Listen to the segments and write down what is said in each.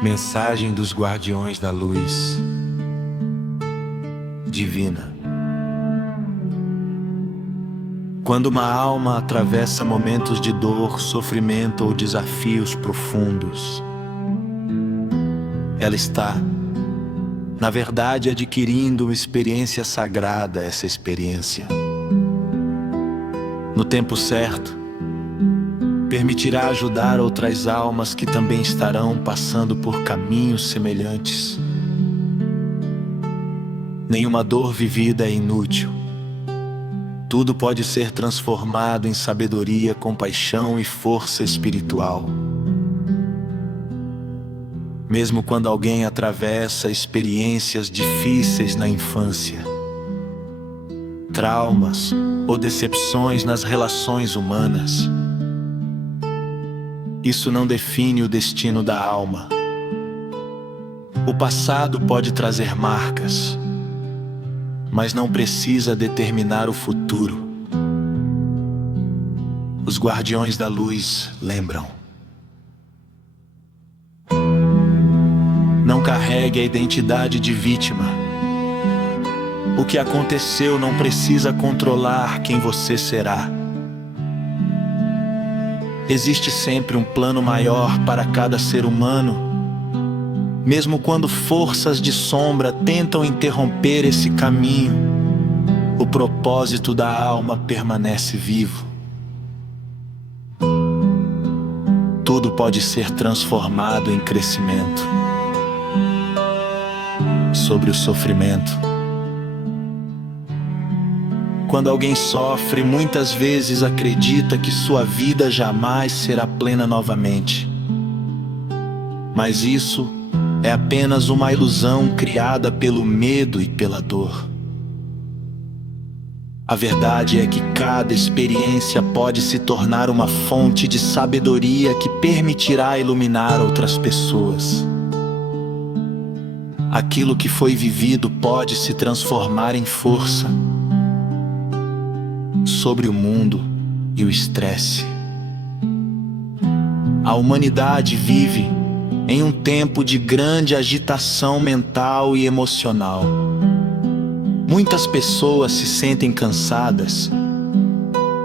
Mensagem dos Guardiões da Luz Divina. Quando uma alma atravessa momentos de dor, sofrimento ou desafios profundos, ela está, na verdade, adquirindo uma experiência sagrada, essa experiência. No tempo certo, permitirá ajudar outras almas que também estarão passando por caminhos semelhantes. Nenhuma dor vivida é inútil. Tudo pode ser transformado em sabedoria, compaixão e força espiritual. Mesmo quando alguém atravessa experiências difíceis na infância, traumas ou decepções nas relações humanas, isso não define o destino da alma. O passado pode trazer marcas, mas não precisa determinar o futuro. Os Guardiões da Luz lembram: não carregue a identidade de vítima. O que aconteceu não precisa controlar quem você será. Existe sempre um plano maior para cada ser humano, mesmo quando forças de sombra tentam interromper esse caminho. O propósito da alma permanece vivo. Tudo pode ser transformado em crescimento. Sobre o sofrimento. Quando alguém sofre, muitas vezes acredita que sua vida jamais será plena novamente. Mas isso é apenas uma ilusão criada pelo medo e pela dor. A verdade é que cada experiência pode se tornar uma fonte de sabedoria que permitirá iluminar outras pessoas. Aquilo que foi vivido pode se transformar em força sobre o mundo e o estresse. A humanidade vive em um tempo de grande agitação mental e emocional. Muitas pessoas se sentem cansadas,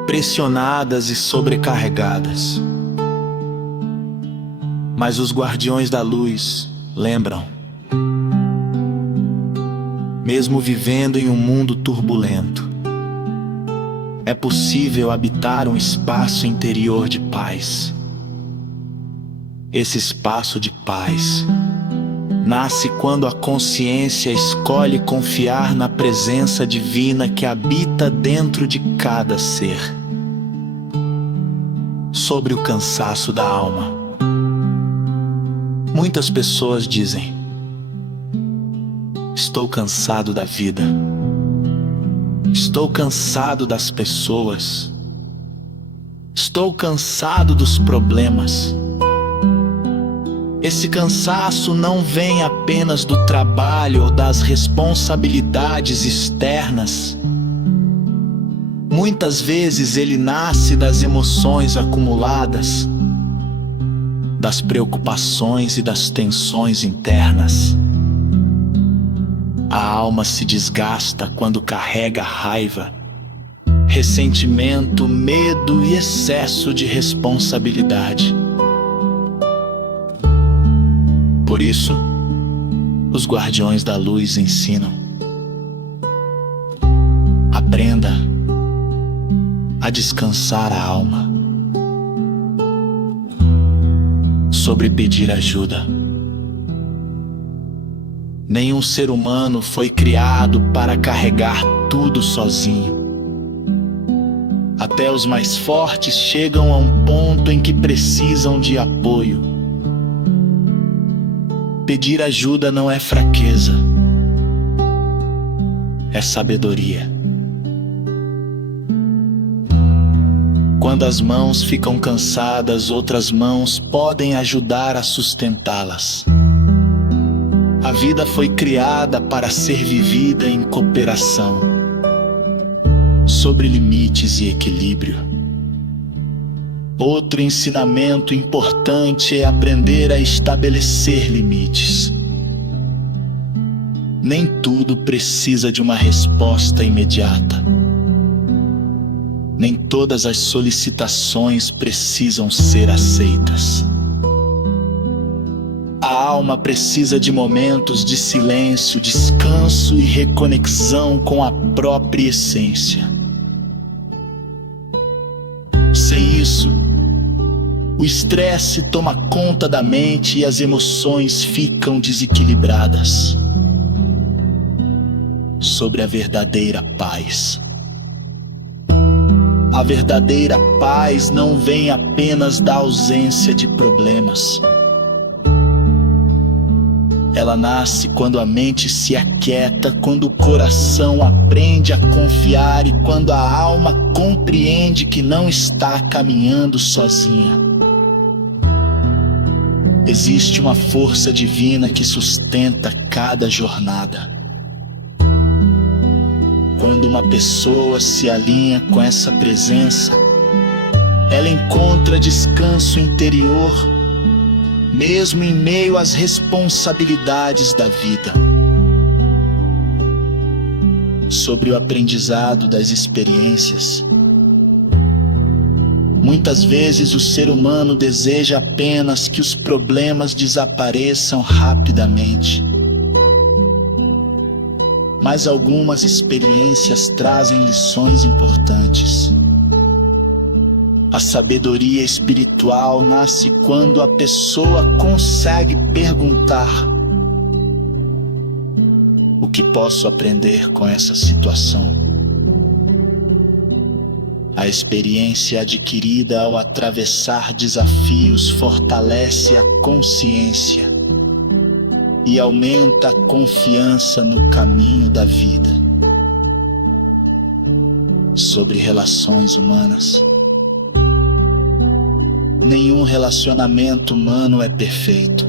pressionadas e sobrecarregadas. Mas os Guardiões da Luz lembram: mesmo vivendo em um mundo turbulento, é possível habitar um espaço interior de paz. Esse espaço de paz nasce quando a consciência escolhe confiar na presença divina que habita dentro de cada ser. Sobre o cansaço da alma. Muitas pessoas dizem: estou cansado da vida. Estou cansado das pessoas. Estou cansado dos problemas. Esse cansaço não vem apenas do trabalho ou das responsabilidades externas. Muitas vezes ele nasce das emoções acumuladas, das preocupações e das tensões internas. A alma se desgasta quando carrega raiva, ressentimento, medo e excesso de responsabilidade. Por isso, os Guardiões da Luz ensinam: aprenda a descansar a alma. Sobre pedir ajuda. Nenhum ser humano foi criado para carregar tudo sozinho. Até os mais fortes chegam a um ponto em que precisam de apoio. Pedir ajuda não é fraqueza, é sabedoria. Quando as mãos ficam cansadas, outras mãos podem ajudar a sustentá-las. A vida foi criada para ser vivida em cooperação, sobre limites e equilíbrio. Outro ensinamento importante é aprender a estabelecer limites. Nem tudo precisa de uma resposta imediata. Nem todas as solicitações precisam ser aceitas. A alma precisa de momentos de silêncio, descanso e reconexão com a própria essência. Sem isso, o estresse toma conta da mente e as emoções ficam desequilibradas. Sobre a verdadeira paz. A verdadeira paz não vem apenas da ausência de problemas. Ela nasce quando a mente se aquieta, quando o coração aprende a confiar e quando a alma compreende que não está caminhando sozinha. Existe uma força divina que sustenta cada jornada. Quando uma pessoa se alinha com essa presença, ela encontra descanso interior, mesmo em meio às responsabilidades da vida. Sobre o aprendizado das experiências. Muitas vezes o ser humano deseja apenas que os problemas desapareçam rapidamente. Mas algumas experiências trazem lições importantes. A sabedoria espiritual nasce quando a pessoa consegue perguntar: o que posso aprender com essa situação? A experiência adquirida ao atravessar desafios fortalece a consciência e aumenta a confiança no caminho da vida. Sobre relações humanas. Nenhum relacionamento humano é perfeito.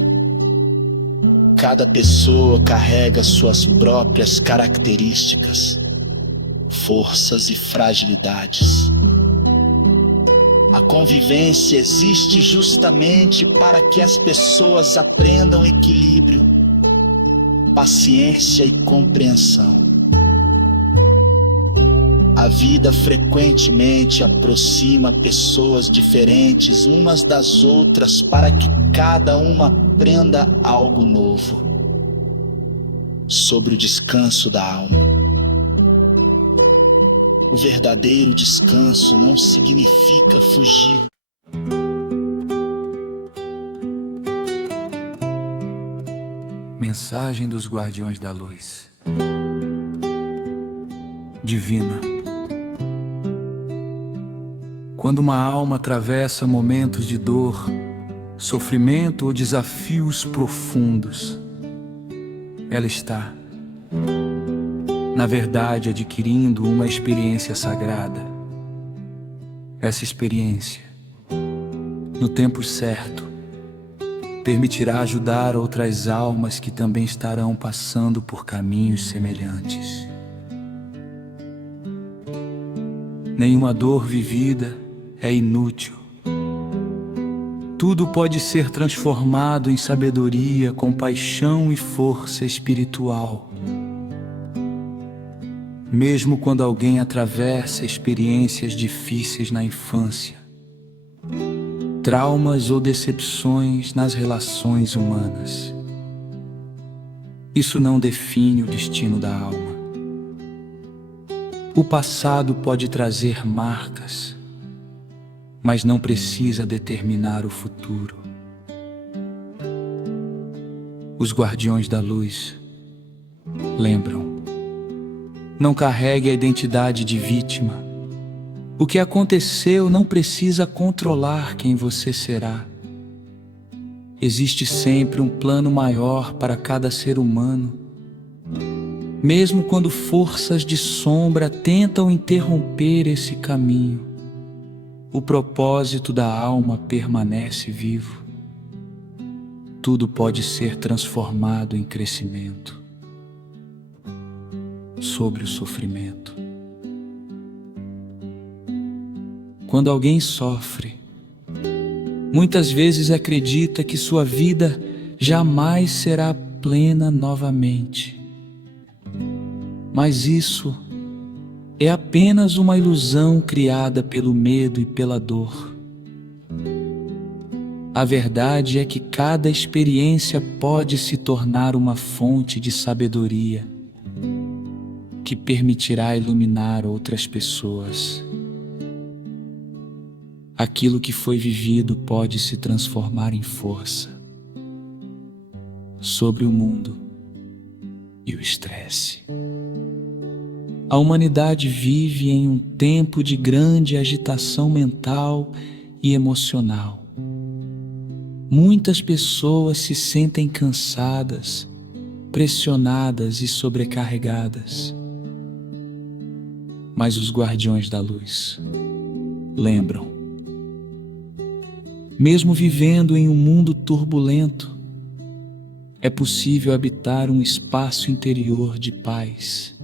Cada pessoa carrega suas próprias características, forças e fragilidades. A convivência existe justamente para que as pessoas aprendam equilíbrio, paciência e compreensão. A vida frequentemente aproxima pessoas diferentes umas das outras para que cada uma aprenda algo novo. Sobre o descanso da alma. O verdadeiro descanso não significa fugir. Mensagem dos Guardiões da Luz. Divina. Quando uma alma atravessa momentos de dor, sofrimento ou desafios profundos, ela está, na verdade, adquirindo uma experiência sagrada. Essa experiência, no tempo certo, permitirá ajudar outras almas que também estarão passando por caminhos semelhantes. Nenhuma dor vivida é inútil. Tudo pode ser transformado em sabedoria, compaixão e força espiritual. Mesmo quando alguém atravessa experiências difíceis na infância, traumas ou decepções nas relações humanas, isso não define o destino da alma. O passado pode trazer marcas, mas não precisa determinar o futuro. Os Guardiões da Luz lembram: não carregue a identidade de vítima. O que aconteceu não precisa controlar quem você será. Existe sempre um plano maior para cada ser humano. Mesmo quando forças de sombra tentam interromper esse caminho, o propósito da alma permanece vivo. Tudo pode ser transformado em crescimento. Sobre o sofrimento. Quando alguém sofre, Muitas vezes acredita que sua vida jamais será plena novamente. Mas isso é apenas uma ilusão criada pelo medo e pela dor. A verdade é que cada experiência pode se tornar uma fonte de sabedoria que permitirá iluminar outras pessoas. Aquilo que foi vivido pode se transformar em força sobre o mundo e o estresse. A humanidade vive em um tempo de grande agitação mental e emocional. Muitas pessoas se sentem cansadas, pressionadas e sobrecarregadas. Mas os guardiões da luz lembram: mesmo vivendo em um mundo turbulento, é possível habitar um espaço interior de paz.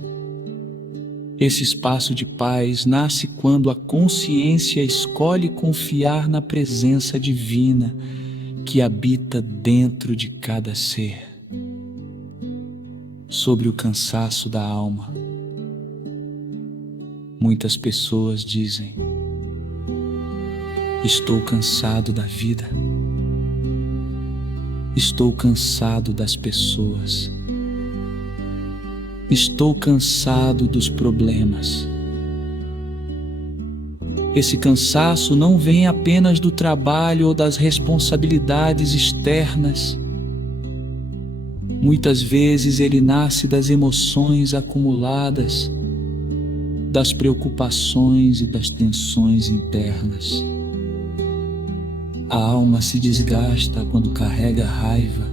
Esse espaço de paz nasce quando a consciência escolhe confiar na presença divina que habita dentro de cada ser. Sobre o cansaço da alma, muitas pessoas dizem: estou cansado da vida. Estou cansado das pessoas. Estou cansado dos problemas. Esse cansaço não vem apenas do trabalho ou das responsabilidades externas. Muitas vezes ele nasce das emoções acumuladas, das preocupações e das tensões internas. A alma se desgasta quando carrega raiva,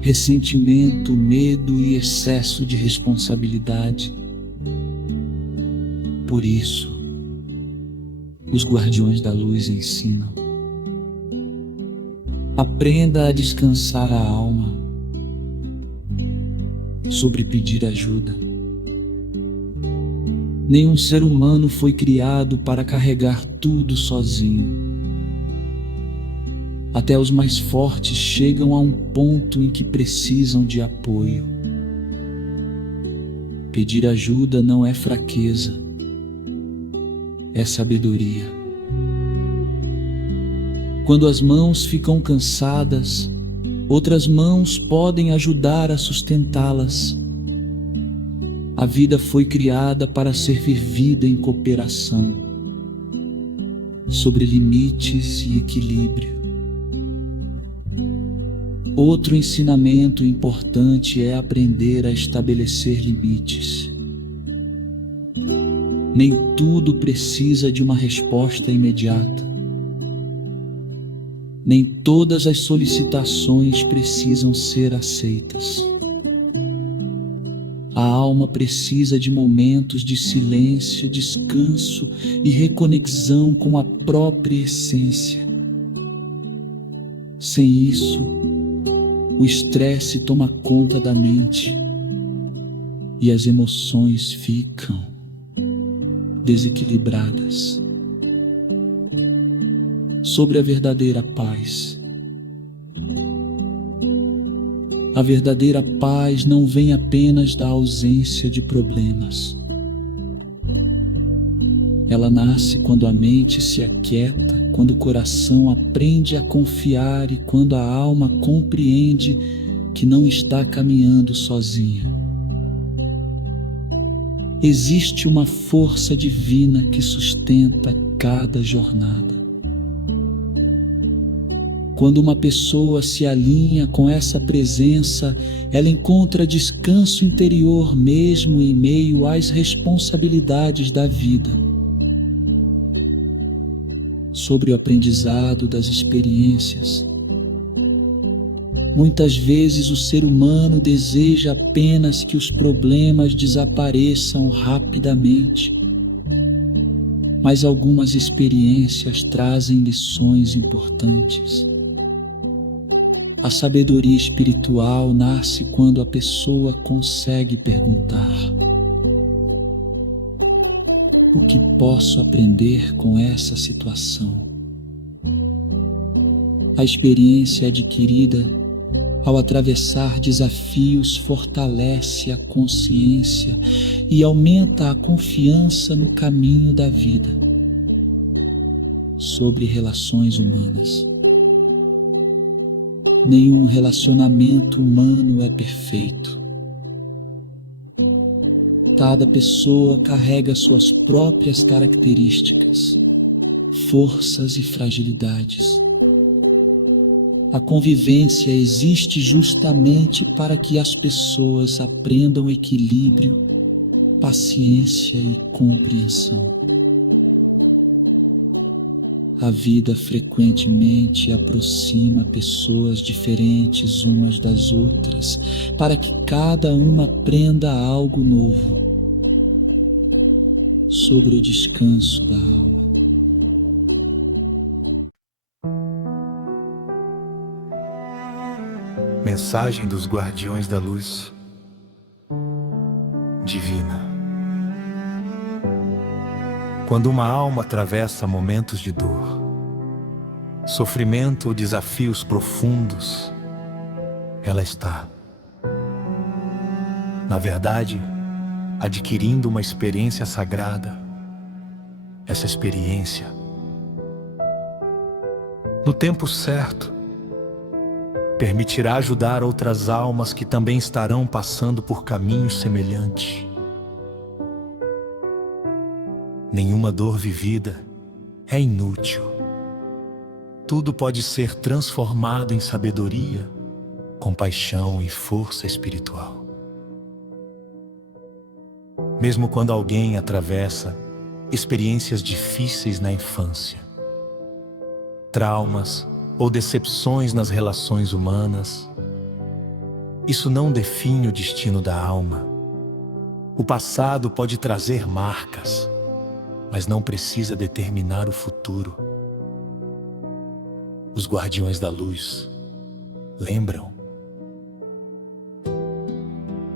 ressentimento, medo e excesso de responsabilidade. Por isso, os guardiões da luz ensinam: aprenda a descansar a alma, sobre pedir ajuda. Nenhum ser humano foi criado para carregar tudo sozinho. Até os mais fortes chegam a um ponto em que precisam de apoio. Pedir ajuda não é fraqueza, é sabedoria. Quando as mãos ficam cansadas, outras mãos podem ajudar a sustentá-las. A vida foi criada para ser vivida em cooperação, sobre limites e equilíbrio. Outro ensinamento importante é aprender a estabelecer limites. Nem tudo precisa de uma resposta imediata. Nem todas as solicitações precisam ser aceitas. A alma precisa de momentos de silêncio, descanso e reconexão com a própria essência. Sem isso, o estresse toma conta da mente e as emoções ficam desequilibradas. Sobre a verdadeira paz. A verdadeira paz não vem apenas da ausência de problemas. Ela nasce quando a mente se aquieta, quando o coração aprende a confiar e quando a alma compreende que não está caminhando sozinha. Existe uma força divina que sustenta cada jornada. Quando uma pessoa se alinha com essa presença, ela encontra descanso interior mesmo em meio às responsabilidades da vida. Sobre o aprendizado das experiências. Muitas vezes o ser humano deseja apenas que os problemas desapareçam rapidamente. Mas algumas experiências trazem lições importantes. A sabedoria espiritual nasce quando a pessoa consegue perguntar: o que posso aprender com essa situação? A experiência adquirida ao atravessar desafios fortalece a consciência e aumenta a confiança no caminho da vida. Sobre relações humanas. Nenhum relacionamento humano é perfeito. Cada pessoa carrega suas próprias características, forças e fragilidades. A convivência existe justamente para que as pessoas aprendam equilíbrio, paciência e compreensão. A vida frequentemente aproxima pessoas diferentes umas das outras, para que cada uma aprenda algo novo sobre o descanso da alma. Mensagem dos Guardiões da Luz Divina. Quando uma alma atravessa momentos de dor, sofrimento ou desafios profundos, ela está, na verdade, adquirindo uma experiência sagrada. Essa experiência, no tempo certo, permitirá ajudar outras almas que também estarão passando por caminhos semelhantes. Nenhuma dor vivida é inútil. Tudo pode ser transformado em sabedoria, compaixão e força espiritual. Mesmo quando alguém atravessa experiências difíceis na infância, traumas ou decepções nas relações humanas, isso não define o destino da alma. O passado pode trazer marcas, mas não precisa determinar o futuro. Os Guardiões da Luz lembram.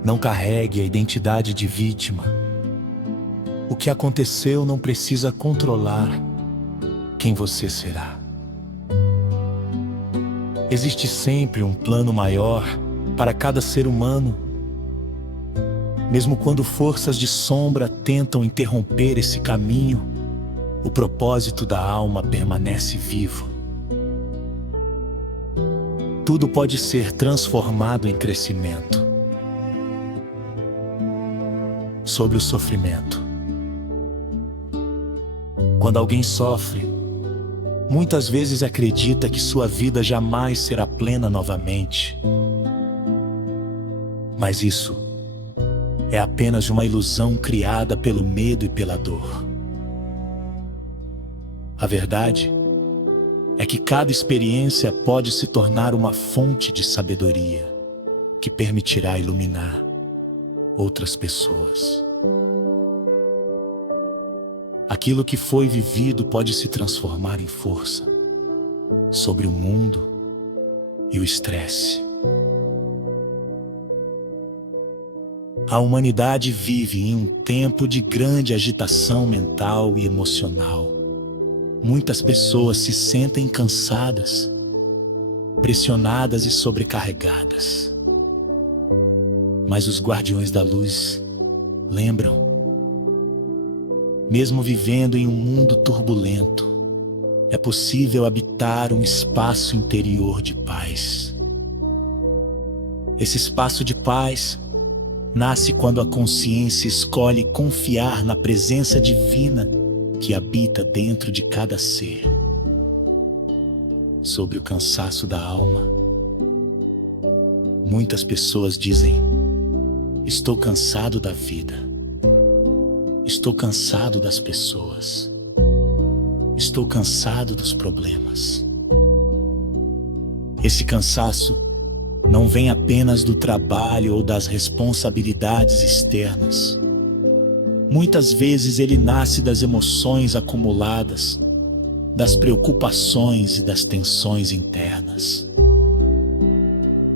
Não carregue a identidade de vítima. O que aconteceu não precisa controlar quem você será. Existe sempre um plano maior para cada ser humano. Mesmo quando forças de sombra tentam interromper esse caminho, o propósito da alma permanece vivo. Tudo pode ser transformado em crescimento. Sobre o sofrimento. Quando alguém sofre, muitas vezes acredita que sua vida jamais será plena novamente. Mas isso é apenas uma ilusão criada pelo medo e pela dor. A verdade é que cada experiência pode se tornar uma fonte de sabedoria que permitirá iluminar outras pessoas. Aquilo que foi vivido pode se transformar em força sobre o mundo e o estresse. A humanidade vive em um tempo de grande agitação mental e emocional. Muitas pessoas se sentem cansadas, pressionadas e sobrecarregadas. Mas os Guardiões da Luz lembram. Mesmo vivendo em um mundo turbulento, é possível habitar um espaço interior de paz. Esse espaço de paz nasce quando a consciência escolhe confiar na presença divina que habita dentro de cada ser. Sobre o cansaço da alma, muitas pessoas dizem: estou cansado da vida, estou cansado das pessoas, estou cansado dos problemas. Esse cansaço não vem apenas do trabalho ou das responsabilidades externas. Muitas vezes ele nasce das emoções acumuladas, das preocupações e das tensões internas.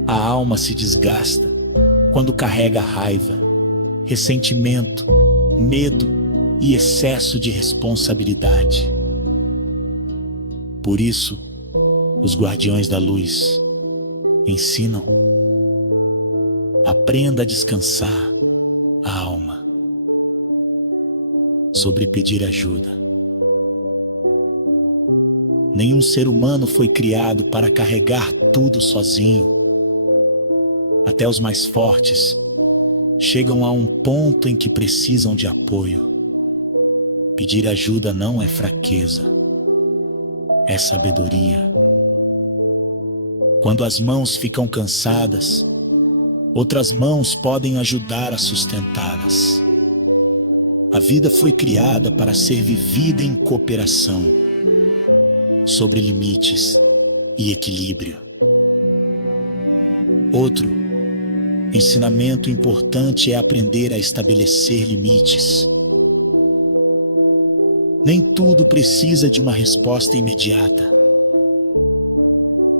A alma se desgasta quando carrega raiva, ressentimento, medo e excesso de responsabilidade. Por isso, Os guardiões da luz ensinam: aprenda a descansar a alma sobre pedir ajuda. Nenhum ser humano foi criado para carregar tudo sozinho. Até os mais fortes chegam a um ponto em que precisam de apoio. Pedir ajuda não é fraqueza, é sabedoria. Quando as mãos ficam cansadas, outras mãos podem ajudar a sustentá-las. A vida foi criada para ser vivida em cooperação, sobre limites e equilíbrio. Outro ensinamento importante é aprender a estabelecer limites. Nem tudo precisa de uma resposta imediata.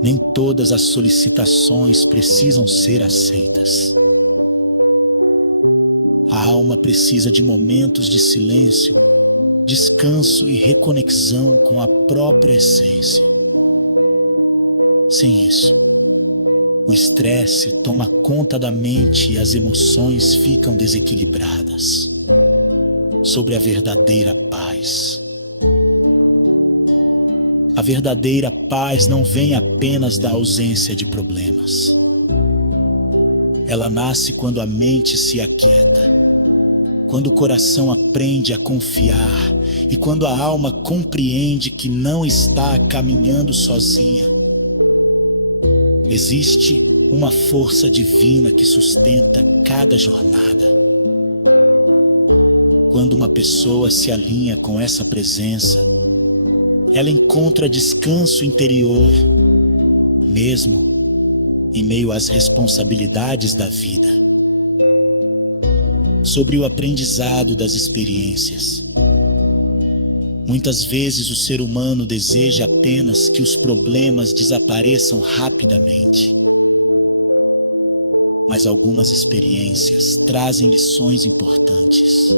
Nem todas as solicitações precisam ser aceitas. A alma precisa de momentos de silêncio, descanso e reconexão com a própria essência. Sem isso, o estresse toma conta da mente e as emoções ficam desequilibradas. Sobre a verdadeira paz. A verdadeira paz não vem apenas da ausência de problemas. Ela nasce quando a mente se aquieta, quando o coração aprende a confiar e quando a alma compreende que não está caminhando sozinha. Existe uma força divina que sustenta cada jornada. Quando uma pessoa se alinha com essa presença, ela encontra descanso interior, mesmo em meio às responsabilidades da vida. Sobre o aprendizado das experiências. Muitas vezes o ser humano deseja apenas que os problemas desapareçam rapidamente. Mas algumas experiências trazem lições importantes.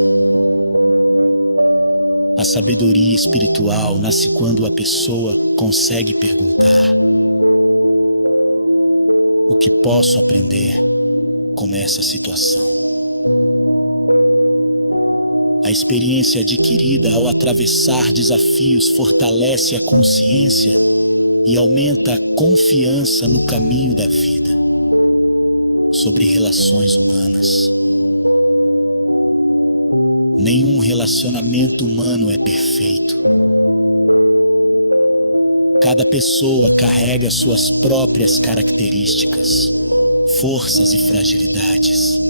A sabedoria espiritual nasce quando a pessoa consegue perguntar: o que posso aprender com essa situação? A experiência adquirida ao atravessar desafios fortalece a consciência e aumenta a confiança no caminho da vida. Sobre relações humanas. Nenhum relacionamento humano é perfeito. Cada pessoa carrega suas próprias características, forças e fragilidades.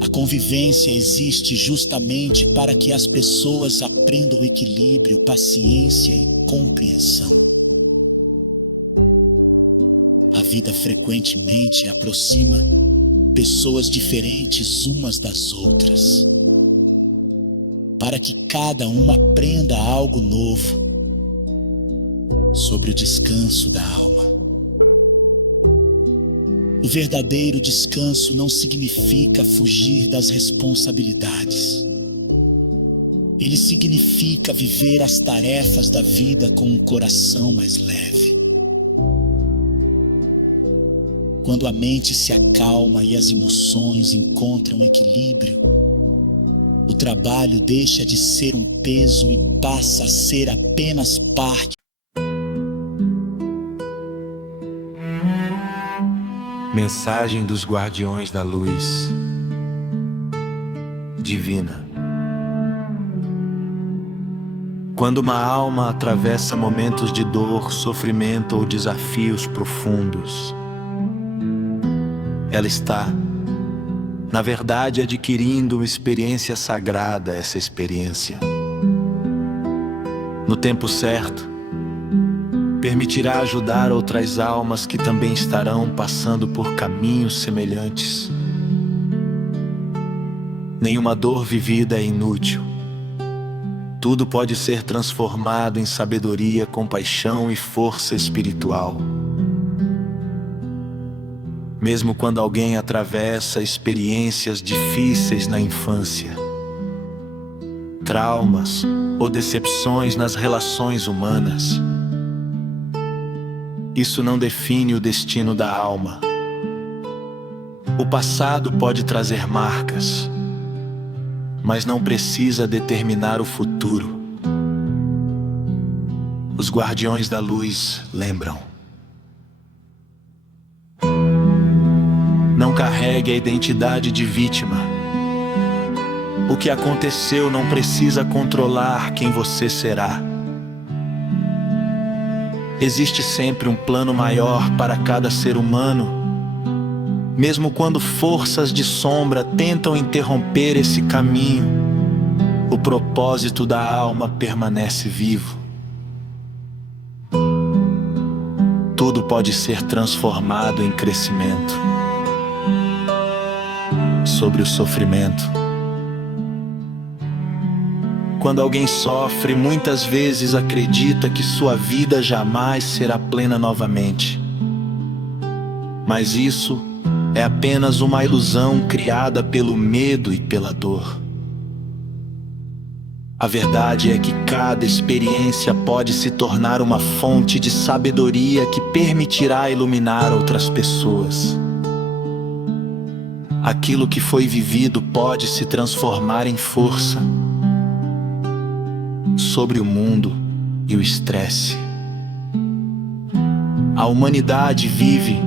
A convivência existe justamente para que as pessoas aprendam equilíbrio, paciência e compreensão. A vida frequentemente aproxima pessoas diferentes umas das outras, para que cada uma aprenda algo novo sobre o descanso da alma. O verdadeiro descanso não significa fugir das responsabilidades. Ele significa viver as tarefas da vida com um coração mais leve. Quando a mente se acalma e as emoções encontram equilíbrio, o trabalho deixa de ser um peso e passa a ser apenas parte. Mensagem dos Guardiões da Luz Divina. Quando uma alma atravessa momentos de dor, sofrimento ou desafios profundos, ela está, na verdade, adquirindo uma experiência sagrada, essa experiência. No tempo certo, permitirá ajudar outras almas que também estarão passando por caminhos semelhantes. Nenhuma dor vivida é inútil. Tudo pode ser transformado em sabedoria, compaixão e força espiritual. Mesmo quando alguém atravessa experiências difíceis na infância, traumas ou decepções nas relações humanas, Isso não define o destino da alma. O passado pode trazer marcas, mas não precisa determinar o futuro. Os guardiões da luz lembram. Não carregue a identidade de vítima. O que aconteceu não precisa controlar quem você será. Existe sempre um plano maior para cada ser humano, mesmo quando forças de sombra tentam interromper esse caminho. O propósito da alma permanece vivo. Tudo pode ser transformado em crescimento. Sobre o sofrimento. Quando alguém sofre, muitas vezes acredita que sua vida jamais será plena novamente. Mas isso é apenas uma ilusão criada pelo medo e pela dor. A verdade é que cada experiência pode se tornar uma fonte de sabedoria que permitirá iluminar outras pessoas. Aquilo que foi vivido pode se transformar em força sobre o mundo e o estresse. A humanidade vive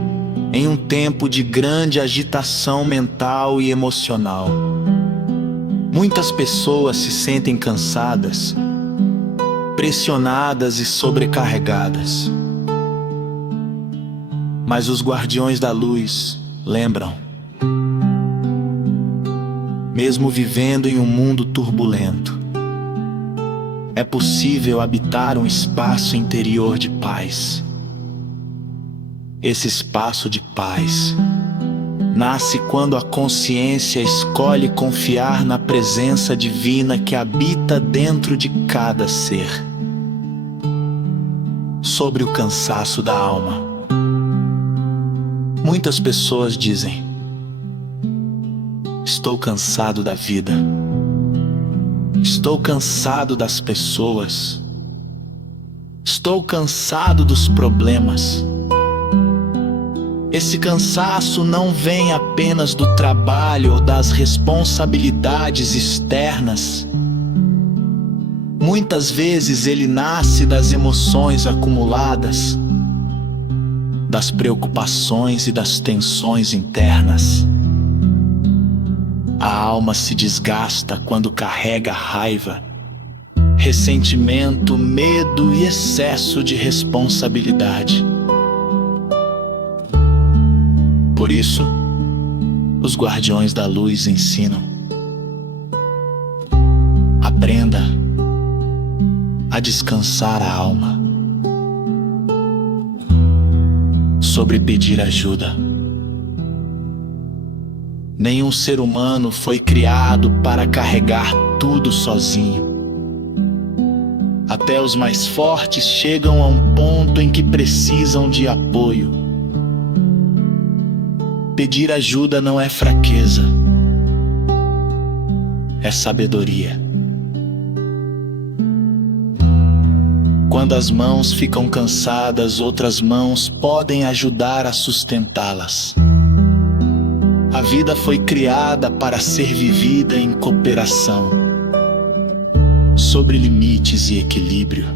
em um tempo de grande agitação mental e emocional. Muitas pessoas se sentem cansadas, pressionadas e sobrecarregadas. Mas os guardiões da luz lembram. Mesmo vivendo em um mundo turbulento, é possível habitar um espaço interior de paz. Esse espaço de paz nasce quando a consciência escolhe confiar na presença divina que habita dentro de cada ser. Sobre o cansaço da alma. Muitas pessoas dizem: estou cansado da vida. Estou cansado das pessoas. Estou cansado dos problemas. Esse cansaço não vem apenas do trabalho ou das responsabilidades externas. Muitas vezes ele nasce das emoções acumuladas, das preocupações e das tensões internas. A alma se desgasta quando carrega raiva, ressentimento, medo e excesso de responsabilidade. Por isso, os guardiões da luz ensinam: aprenda a descansar a alma. Sobre pedir ajuda. Nenhum ser humano foi criado para carregar tudo sozinho. Até os mais fortes chegam a um ponto em que precisam de apoio. Pedir ajuda não é fraqueza, é sabedoria. Quando as mãos ficam cansadas, outras mãos podem ajudar a sustentá-las. A vida foi criada para ser vivida em cooperação, sobre limites e equilíbrio.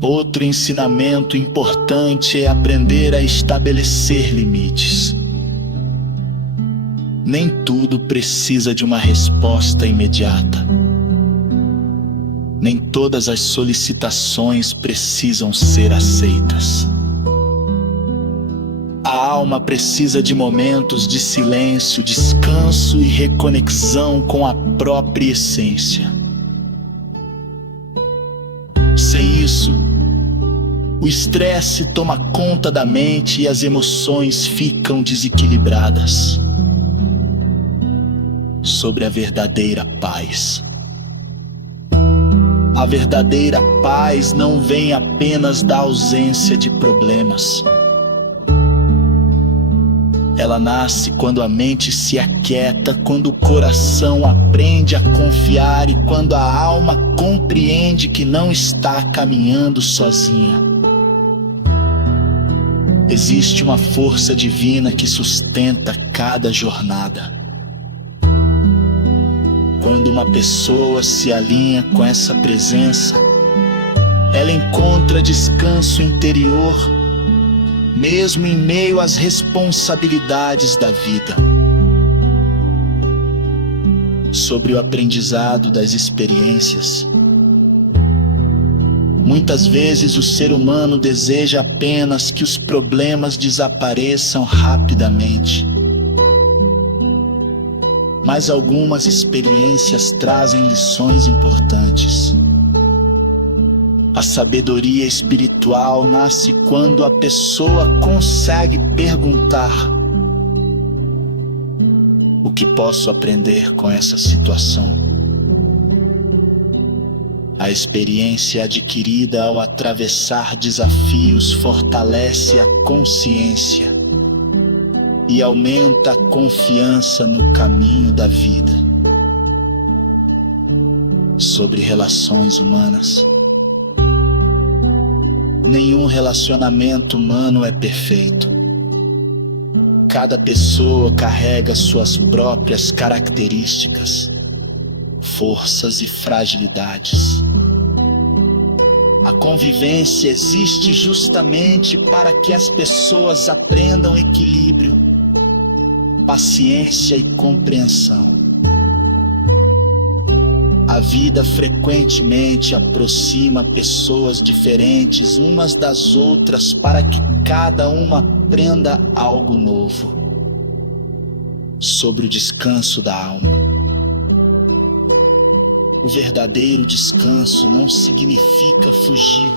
Outro ensinamento importante é aprender a estabelecer limites. Nem tudo precisa de uma resposta imediata. Nem todas as solicitações precisam ser aceitas. A alma precisa de momentos de silêncio, descanso e reconexão com a própria essência. Sem isso, o estresse toma conta da mente e as emoções ficam desequilibradas. Sobre a verdadeira paz. A verdadeira paz não vem apenas da ausência de problemas. Ela nasce quando a mente se aquieta, quando o coração aprende a confiar e quando a alma compreende que não está caminhando sozinha. Existe uma força divina que sustenta cada jornada. Quando uma pessoa se alinha com essa presença, ela encontra descanso interior, mesmo em meio às responsabilidades da vida. Sobre o aprendizado das experiências, muitas vezes o ser humano deseja apenas que os problemas desapareçam rapidamente. Mas algumas experiências trazem lições importantes. A sabedoria espiritual nasce quando a pessoa consegue perguntar: o que posso aprender com essa situação? A experiência adquirida ao atravessar desafios fortalece a consciência e aumenta a confiança no caminho da vida. Sobre relações humanas, nenhum relacionamento humano é perfeito. Cada pessoa carrega suas próprias características, forças e fragilidades. A convivência existe justamente para que as pessoas aprendam equilíbrio, paciência e compreensão. A vida frequentemente aproxima pessoas diferentes umas das outras para que cada uma aprenda algo novo. Sobre o descanso da alma. O verdadeiro descanso não significa fugir